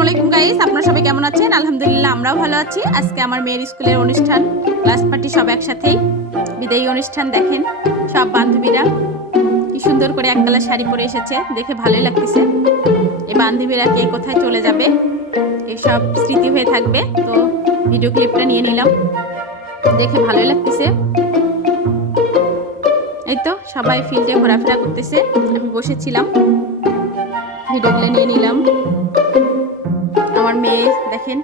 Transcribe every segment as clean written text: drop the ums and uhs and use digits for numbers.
আসসালামু আলাইকুম গাইস, আপনারা সবাই কেমন আছেন? আলহামদুলিল্লাহ আমরাও ভালো আছি। আজকে আমার মেয়ের স্কুলের অনুষ্ঠান, ক্লাস পার্টি সব একসাথেই। বিদায়ী অনুষ্ঠান দেখেন, সব বান্ধবীরা কি সুন্দর করে এক কালার শাড়ি পরে এসেছে, দেখে ভালোই লাগতেছে। এই বান্ধবীরা কে কোথায় চলে যাবে এসব স্মৃতি হয়ে থাকবে। তো ভিডিও ক্লিপটা নিয়ে নিলাম, দেখে ভালোই লাগতেছে। এই তো সবাই ফিল্ডে ঘোরাফেরা করতেছে, আমি বসেছিলাম, ভিডিওগুলো নিয়ে নিলাম। আমার মেয়ে দেখেন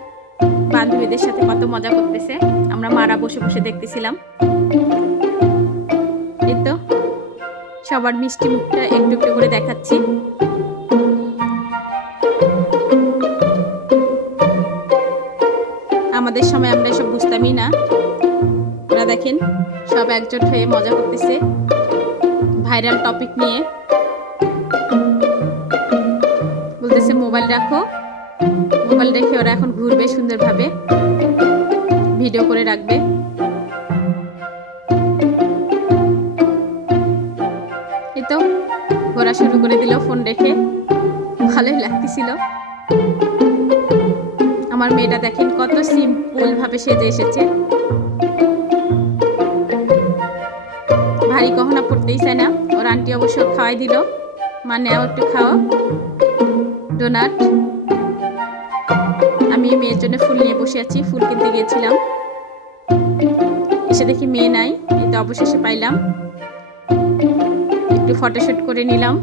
বান্ধবীদের সাথে কত মজা করতেছে, আমরা মারা বসে বসে দেখতেছিলাম। এই তো সবার মিষ্টি মুখটা একটু একটু করে দেখাচ্ছি। আমাদের সময় আমরা এসব বুঝতামই না। ওরা দেখেন সব একজোট হয়ে মজা করতেছে ভাইরাল টপিক নিয়ে। বলতেছে মোবাইল রাখো, মোবাইল রেখে ওরা এখন ঘুরবে সুন্দরভাবে, ভিডিও করে রাখবে। এই তো ঘোরা শুরু করে দিল ফোন রেখে, ভালোই লাগতেছিল। আমার মেয়েটা দেখেন কত সিম্পল ভাবে সেজে এসেছে, ভারী গহনা পড়তেই চায় না। ওর আন্টি অবশ্য খাওয়াই দিল, মানে একটু খাওয়া ডোনাট। আমি মেয়ের জন্য ফুল নিয়ে বসে আছি, ফুল কিনতে গিয়েছিলাম, এসে দেখি মেয়ে নাই। এই তো অবশেষে পাইলাম, একটু ফটোশুট করে নিলাম।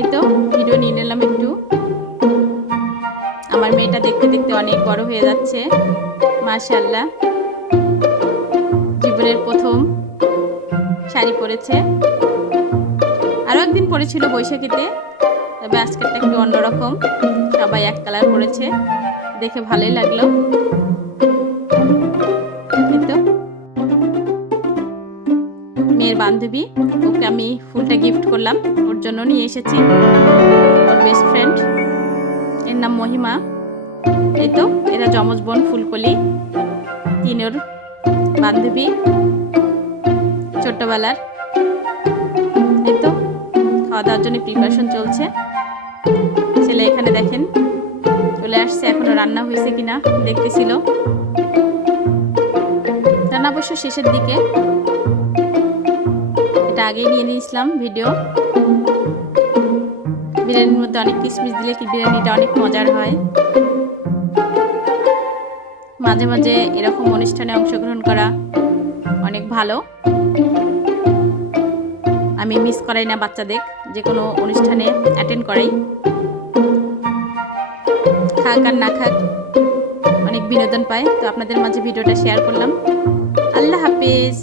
এই তো ভিডিও নিয়ে নিলাম একটু। আমার মেয়েটা দেখতে দেখতে অনেক বড় হয়ে যাচ্ছে, মাশাআল্লাহ। জীবনের প্রথম শাড়ি পরেছে, আরও একদিন পরেছিল বৈশাখীতে, তবে আজকেরটা একটু অন্যরকম, সবাই এক কালার পরেছে, দেখে ভালোই লাগলো। তো মেয়ের বান্ধবী, ওকে আমি ফুলটা গিফট করলাম, ওর জন্য নিয়ে এসেছি। ওর বেস্ট ফ্রেন্ড, এর নাম মহিমা। এই তো এরা যমজ বোন ফুলকলি, তিনোর বান্ধবী ছোট্টবেলার। এই তো খাওয়া দাওয়ার জন্য প্রিপারেশন চলছে। ছেলে এখানে দেখেন চলে আসছে, এখনো রান্না হয়েছে কিনা দেখতেছিল। রান্না অবশ্য শেষের দিকে, এটা আগেই নিয়ে নিয়েছিলাম ভিডিও। বিরিয়ানির মধ্যে অনেক কিশমিশ দিলে কি বিরিয়ানিটা অনেক মজার হয়। মাঝে মাঝে এরকম অনুষ্ঠানে অংশগ্রহণ করা অনেক ভালো। আমি মিস করাই না বাচ্চাদের, যে কোনো অনুষ্ঠানে অ্যাটেন্ড করাই, খাক আর না খাক অনেক বিনোদন পায়। তো আপনাদের মাঝে ভিডিওটা শেয়ার করলাম। আল্লাহ হাফেজ।